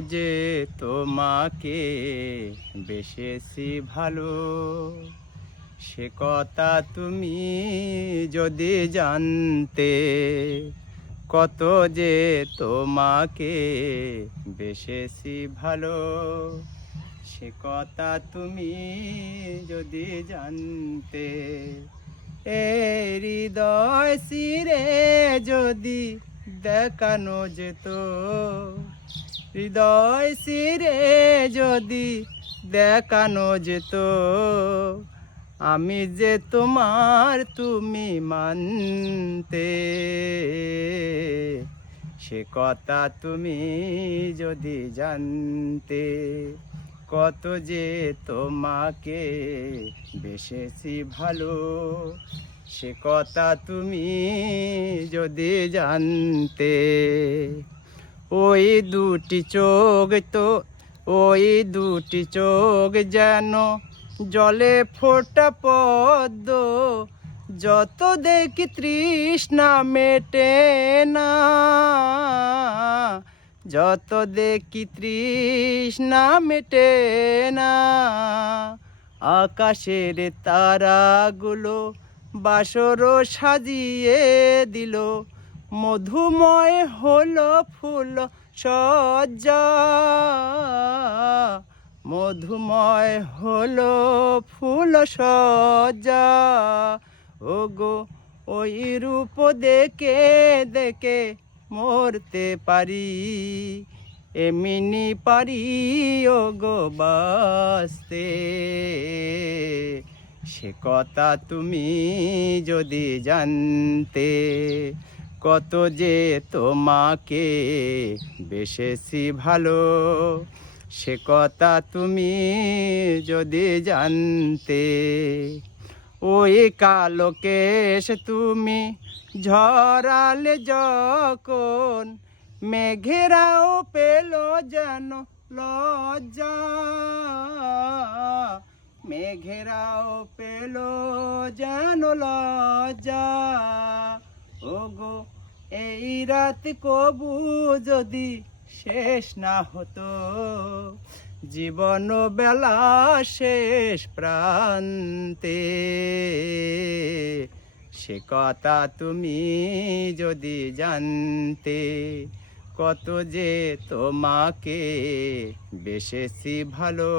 যে তোমাকে বেশেছি ভালো। সে কথা তুমি যদি জানতে, কত যে তোমাকে বেশেছি ভালো। সে কথা তুমি যদি জানতে, এ হৃদয় সিরে যদি দেখানো যেত হৃদয় সিরে যদি দেখানো যেত, আমি যে তোমার তুমি মানতে। সে কথা তুমি যদি জানতে, কত যে তোমাকে বেশেছি ভালো, সে কথা তুমি যদি জানতে। ওই দুটি চোখ তো, ওই দুটি চোখ যেন জলে ফোটা পদ্ম। যত দেখি তৃষ্ণা মেটে না, যত দেখি তৃষ্ণা মেটে না, আকাশের তারাগুলো বাসরও সাজিয়ে দিল। মধুময় হলো ফুল সজ্জা। মধুময় হলো ফুল সজ্জা। ও গো ওই রূপ দেখে দেখে মরতে পারি। এমনি পারি ও গো বাসতে সে কথা তুমি যদি জানতে কত যে তোমাকে বেশেছি ভালো। সে কথা তুমি যদি জানতে, ওই কালো কেশ তুমি ঝরালে যখন মেঘেরাও পেল যেন লজ্জা। মেঘেরাও পেল যেন লজ্জা। ওগো, এই রাত কবু যদি শেষ না হতো, জীবন বেলা শেষ প্রান্তে। সে কথা তুমি যদি জানতে, কত যে তোমাকে বেশেছি ভালো,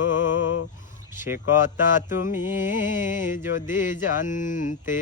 সে কথা তুমি যদি জানতে